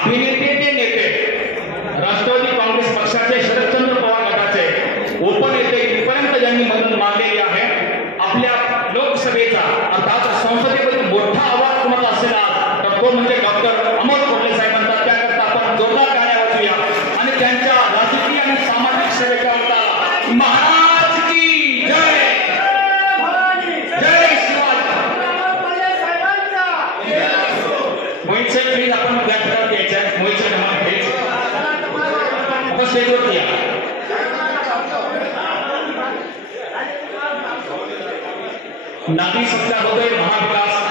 अभिनेते ते नेते राष्ट्रवादी काँग्रेस पक्षाचे शरदचंद्र पवार गटाचे उपनेते इथपर्यंत ज्यांनी मदत मागलेली आहे, आपल्या लोकसभेचा अर्थात संसदेमध्ये मोठा आवाज तुम्हाला असेल तर तो म्हणजे डॉक्टर अमोल कोल्हे साहेबांचा. त्याकरता आपण जोरदार टाळ्या वाजवूया आणि त्यांच्या राजकीय आणि सामाजिक सेवेकरता महाराज की जय. जय शिवाजी. मोहित साहेब प्लीज आपण व्याख्यानात यायचं. मोहित साहेब आपण स्टेजवरती या. नागरी संस्था होतोय महाविकास